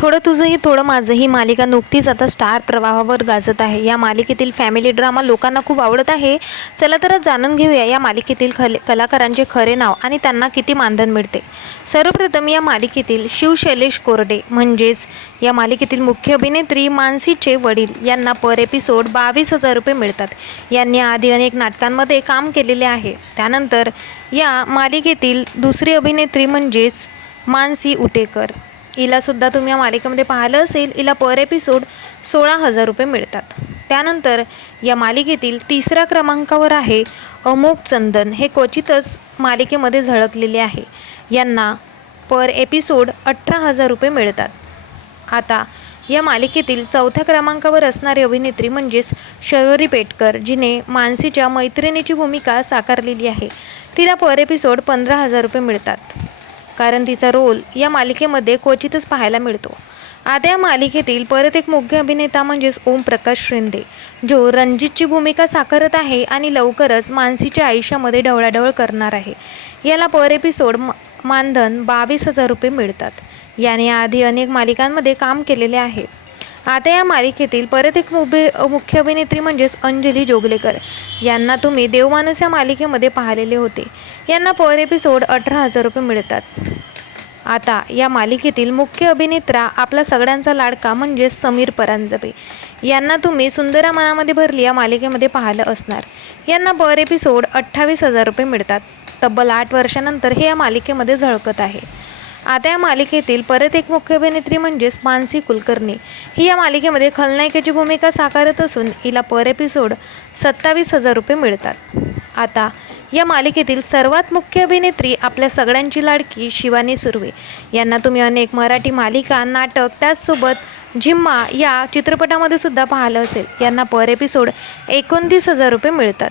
थोडं तुझंही थोडं माझं ही मालिका नुकतीच आता स्टार प्रवाहावर गाजत आहे. या मालिकेतील फॅमिली ड्रामा लोकांना खूप आवडत आहे. चला तर जाणून घेऊया या मालिकेतील खले कलाकारांचे खरे नाव आणि त्यांना किती मानधन मिळते. सर्वप्रथम या मालिकेतील शिव शैलेश कोरडे म्हणजेच या मालिकेतील मुख्य अभिनेत्री मानसीचे वडील यांना पर एपिसोड बावीस हजार रुपये मिळतात. यांनी आधी अनेक नाटकांमध्ये काम केलेले आहे. त्यानंतर या मालिकेतील दुसरी अभिनेत्री म्हणजेच मानसी उटेकर. हिलासुद्धा तुम्ही या मालिकेमध्ये पाहिलं असेल. हिला पर एपिसोड सोळा हजार रुपये मिळतात. त्यानंतर या मालिकेतील तिसऱ्या क्रमांकावर आहे अमोक चंदन. हे क्वचितच मालिकेमध्ये झळकलेले आहे. यांना पर एपिसोड अठरा हजार रुपये मिळतात. आता या मालिकेतील चौथ्या क्रमांकावर असणारी अभिनेत्री म्हणजेच शर्वरी पेटकर जिने मानसीच्या मैत्रिणीची भूमिका साकारलेली आहे. तिला पर एपिसोड पंधरा हजार रुपये मिळतात. कारण तिचा रोल या मालिकेमध्ये क्वचितच पाहायला मिळतो. आता या मालिकेतील परत एक मुख्य अभिनेता म्हणजेच ओम प्रकाश शिंदे जो रणजितची भूमिका साकारत आहे आणि लवकरच मानसीच्या आयुष्यामध्ये ढवळाढवळ करणार आहे. याला पर एपिसोड मानधन बावीस हजार रुपये मिळतात. याने आधी अनेक मालिकांमध्ये काम केलेले आहे. आता या मालिकेतील परत एक मुभे मुख्य अभिनेत्री म्हणजेच अंजली जोगलेकर. यांना तुम्ही देवमानस या मालिकेमध्ये पाहिलेले होते. यांना पर एपिसोड अठरा हजार रुपये मिळतात. आता या मालिकेतील मुख्य अभिनेत्रा आपला सगळ्यांचा लाडका म्हणजेच समीर परांजपे. यांना तुम्ही सुंदरा मनामध्ये भरली या मालिकेमध्ये पाहिलं असणार. यांना पर एपिसोड अठ्ठावीस हजार रुपये मिळतात. तब्बल आठ वर्षानंतर हे या मालिकेमध्ये झळकत आहे. आता या मालिकेतील परत एक मुख्य अभिनेत्री म्हणजेच मानसी कुलकर्णी. ही या मालिकेमध्ये खलनायिकेची भूमिका साकारत असून हिला पर एपिसोड सत्तावीस हजार रुपये मिळतात. आता या मालिकेतील सर्वात मुख्य अभिनेत्री आपल्या सगळ्यांची लाडकी शिवानी सुर्वे. यांना तुम्ही अनेक मराठी मालिका नाटक त्याचसोबत झिम्मा या चित्रपटामध्ये सुद्धा पाहिलं असेल. यांना पर एपिसोड एकोणतीस हजार रुपये मिळतात.